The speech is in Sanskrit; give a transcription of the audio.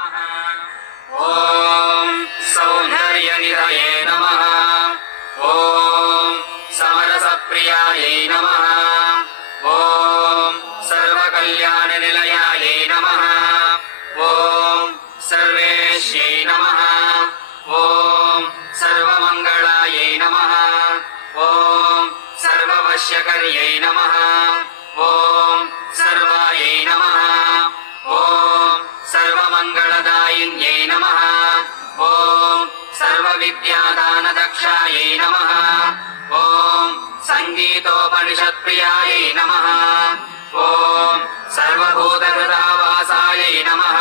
ॐ सौन्दर्यनिधये नमः। ॐ समरसप्रियायै नमः। ॐ सर्वकल्याणनिलयायै नमः। ॐ सर्वेश्यै नमः। ॐ सर्वमङ्गलायै नमः। ॐ सर्ववश्यकर्यै नमः। ॐ सर्वायै नमः। ॐ सर्वमङ्गलदायिन्यै नमः। ॐ सर्वविद्यादानदक्षायै नमः। ॐ सङ्गीतोपनिषत्प्रियायै नमः। ॐ सर्वभूतहृदावासायै नमः।